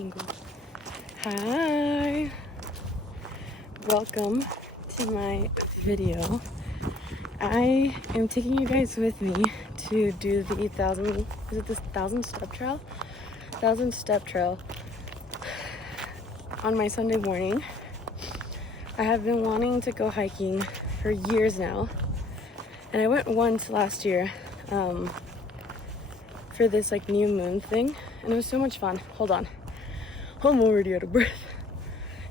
Tingle. Hi. Welcome to my video. I am taking you guys with me to do the 1,000 step trail? 1,000 step trail on my Sunday morning. I have been wanting to go hiking for years now. And I went once last year for this like new moon thing. And it was so much fun. Hold on. I'm already out of breath.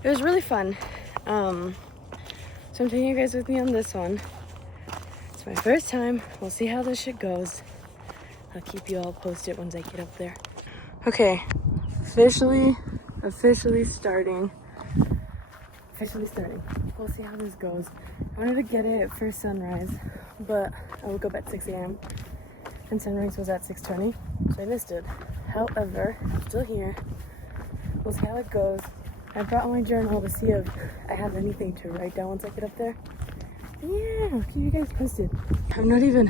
It was really fun. So I'm taking you guys with me on this one. It's my first time. We'll see how this shit goes. I'll keep you all posted once I get up there. Okay, officially starting. We'll see how this goes. I wanted to get it for sunrise, but I woke up at 6 a.m. and sunrise was at 6:20, so I missed it. However, I'm still here. We'll see how it goes. I brought my journal to see if I have anything to write down once I get up there. Yeah, I'll keep you guys posted. I'm not even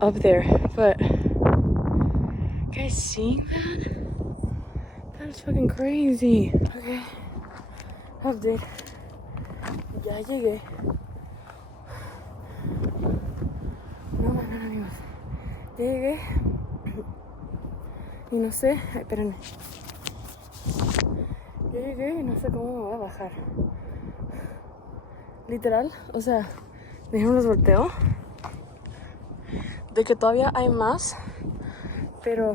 up there, but you guys seeing that? That is fucking crazy. Okay, update. Ya llegué. No, amigos. Ya llegué. Y no sé, ay, espérenme. Ya llegué y no sé cómo me voy a bajar. Literal, o sea, déjenme los volteo. De que todavía hay más, pero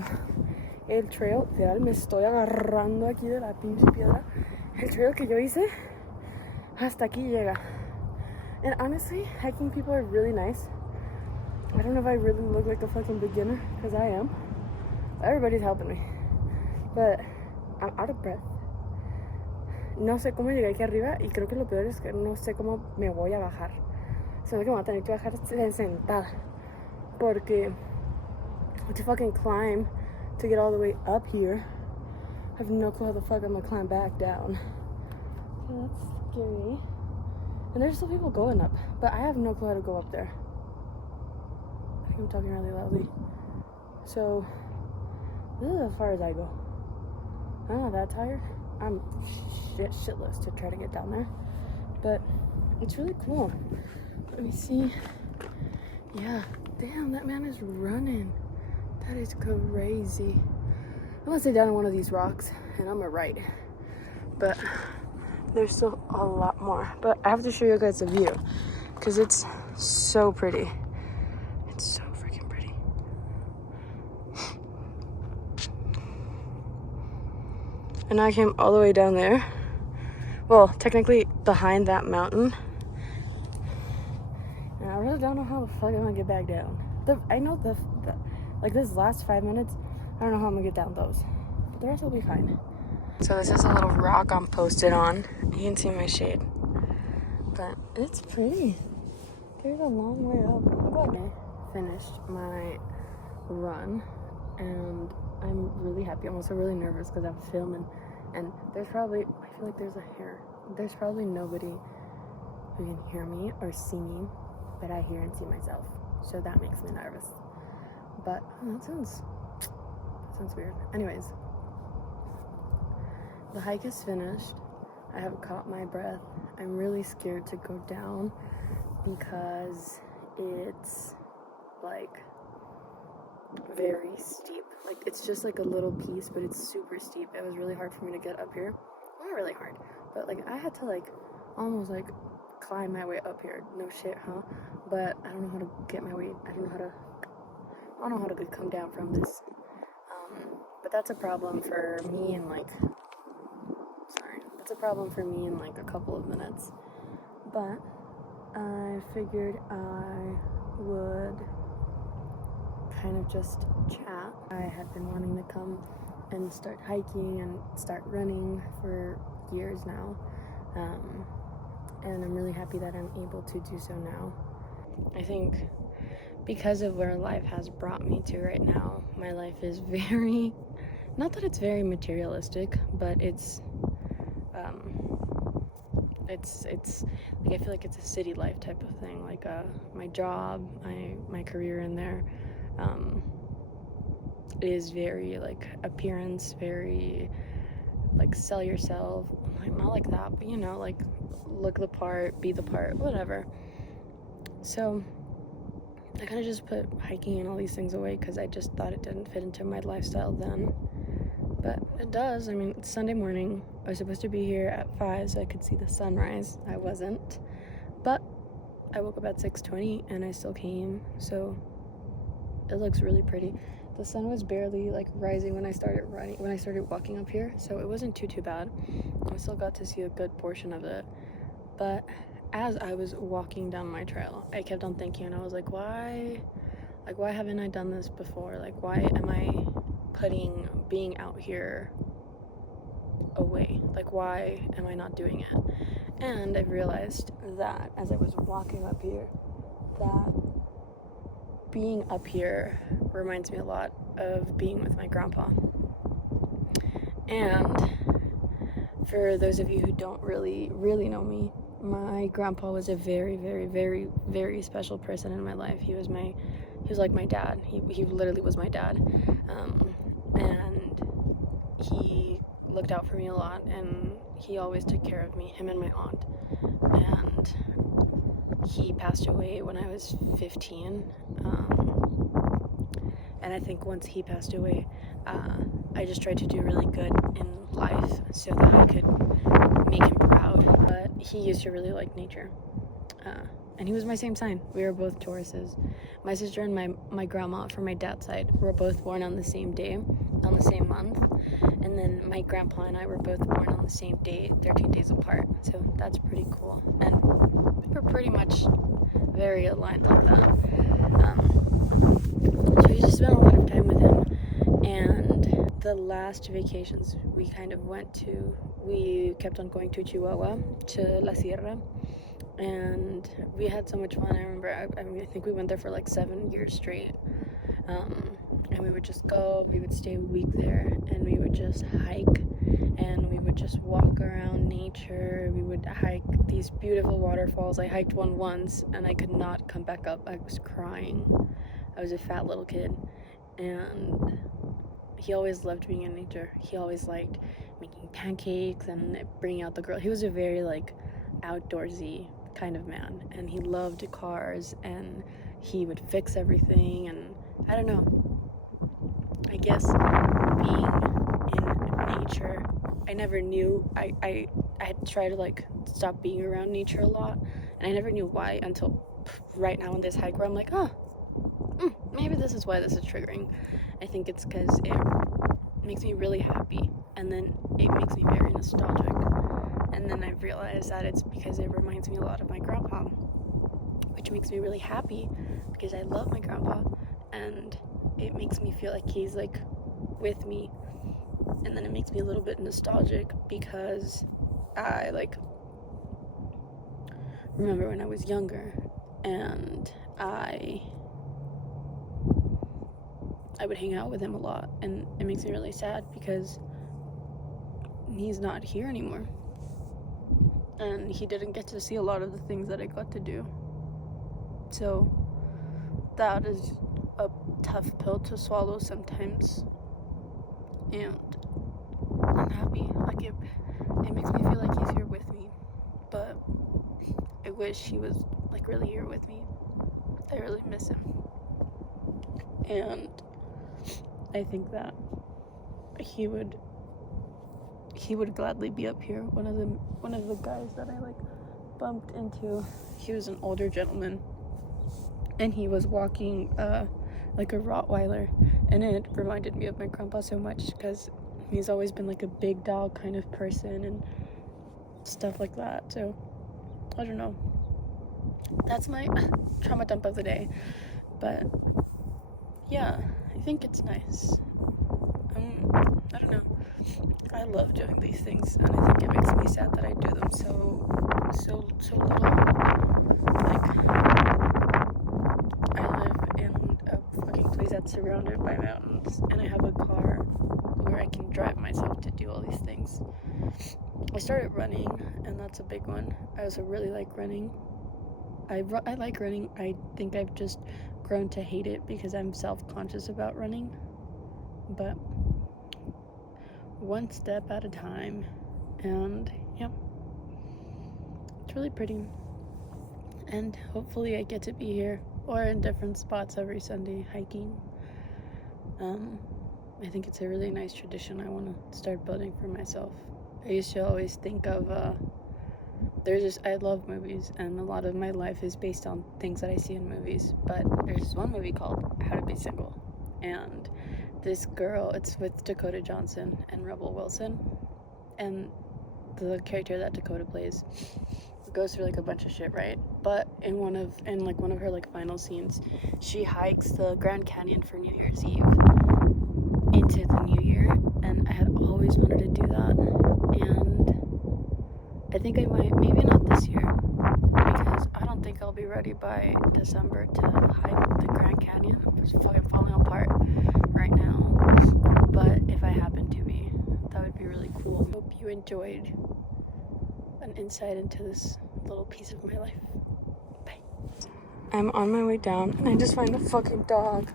el trail, literal, me estoy agarrando aquí de la pinche piedra. El trail que yo hice, hasta aquí llega. And honestly, hiking people are really nice. I don't know if I really look like a fucking beginner, because I am. Everybody's helping me. But I'm out of breath. No sé cómo llegué aquí arriba y creo que lo peor es que no sé cómo me voy a bajar. Sino que me voy a tener que bajar sentada. Porque to fucking climb to get all the way up here, I have no clue how the fuck I'm gonna climb back down. So that's scary. And there's still people going up, but I have no clue how to go up there. I think I'm talking really loudly. So this is as far as I go. I'm not that tired. I'm shitless to try to get down there, but it's really cool. Let me see. Yeah, damn, that man is running. That is crazy. I'm gonna sit down on one of these rocks and I'm gonna ride, but there's still a lot more. But I have to show you guys a view because it's so pretty. It's so freaking pretty. And I came all the way down there. Well, technically behind that mountain. And I really don't know how the fuck I'm gonna get back down. I know the like this last 5 minutes, I don't know how I'm gonna get down those. But the rest will be fine. So this is a little rock I'm posted on. You can see my shade. But it's pretty. There's a long way up. I finished my run and I'm really happy. I'm also really nervous because I'm filming and I feel like there's probably nobody who can hear me or see me, but I hear and see myself. So that makes me nervous. But that sounds weird. Anyways, the hike is finished. I have caught my breath. I'm really scared to go down because it's like very steep. Like it's just like a little piece, but it's super steep. It was really hard for me to get up here. Well, not really hard, but like I had to like almost like climb my way up here. No shit, huh? But I don't know how to get my way. I don't know how to come down from this. But that's a problem for me in like a couple of minutes. But I figured I would kind of just chat. I had been wanting to come and start hiking and start running for years now. And I'm really happy that I'm able to do so now. I think because of where life has brought me to right now, my life is very, not that it's very materialistic, but it's like I feel like it's a city life type of thing. Like my job, my career in there is very like appearance, very like sell yourself, like, not like that, but you know, like look the part, be the part, whatever. So I kind of just put hiking and all these things away because I just thought it didn't fit into my lifestyle then. But it does. I mean, it's Sunday morning. I was supposed to be here at 5 so I could see the sunrise. I wasn't. But I woke up at 6:20 and I still came. So it looks really pretty. The sun was barely like rising when I started walking up here. So it wasn't too bad. I still got to see a good portion of it. But as I was walking down my trail, I kept on thinking, and I was like, why haven't I done this before? Like, why am I putting being out here away? Like, why am I not doing it? And I realized that as I was walking up here, that being up here reminds me a lot of being with my grandpa. And for those of you who don't really know me, my grandpa was a very, very, very, very special person in my life. He was like my dad. He literally was my dad. And he looked out for me a lot, and he always took care of me, him and my aunt. And he passed away when I was 15. And I think once he passed away, I just tried to do really good in life so that I could make him proud. But he used to really like nature. And he was my same sign. We were both Tauruses. My sister and my grandma from my dad's side were both born on the same day, on the same month. And then my grandpa and I were both born on the same day, 13 days apart. So that's pretty cool. And we're pretty much very aligned like that. So we just spent a lot of time with him. And the last vacations we kind of went to, we kept on going to Chihuahua, to La Sierra. And we had so much fun. I remember, I think we went there for like 7 years straight. And we would just go, we would stay a week there, and we would just hike, and we would just walk around nature. We would hike these beautiful waterfalls. I hiked one once, and I could not come back up. I was crying. I was a fat little kid, and he always loved being in nature. He always liked making pancakes and bringing out the girl. He was a very, like, outdoorsy kind of man, and he loved cars, and he would fix everything, and I don't know. I guess being in nature, I never knew. I had tried to like stop being around nature a lot, and I never knew why until right now in this hike where I'm like, maybe this is why this is triggering. I think it's because it makes me really happy, and then it makes me very nostalgic, and then I realized that it's because it reminds me a lot of my grandpa, which makes me really happy because I love my grandpa, and it makes me feel like he's like with me. And then it makes me a little bit nostalgic because I like remember when I was younger, and I would hang out with him a lot, and it makes me really sad because he's not here anymore, and he didn't get to see a lot of the things that I got to do. So that is a tough pill to swallow sometimes, and I'm happy. Like it makes me feel like he's here with me, but I wish he was like really here with me. I really miss him, and I think that he would gladly be up here. One of the guys that I like bumped into, he was an older gentleman, and he was walking like a Rottweiler, and it reminded me of my grandpa so much because he's always been like a big dog kind of person and stuff like that. So I don't know, that's my trauma dump of the day. But yeah, I think it's nice. I don't know, I love doing these things, and I think it makes me sad that I do them so little. Like, I live in a fucking place that's surrounded by mountains, and I have a car where I can drive myself to do all these things. I started running, and that's a big one. I also really like running. I like running. I think I've just grown to hate it because I'm self-conscious about running. But one step at a time. And yeah, it's really pretty. And hopefully I get to be here or in different spots every Sunday hiking. I think it's a really nice tradition I want to start building for myself. I used to always think of I love movies, and a lot of my life is based on things that I see in movies, but there's this one movie called How to Be Single, and this girl, it's with Dakota Johnson and Rebel Wilson, and the character that Dakota plays goes through like a bunch of shit, right? But in one of her like final scenes, she hikes the Grand Canyon for New Year's Eve into the new year, and I had always wanted to do that, and I think I might, maybe not this year, because I don't think I'll be ready by December to hike the Grand Canyon. It's fucking falling apart right now, but if I happen to be, that would be really cool. Hope you enjoyed an insight into this little piece of my life. Bye. I'm on my way down, and I just find a fucking dog.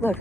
Look.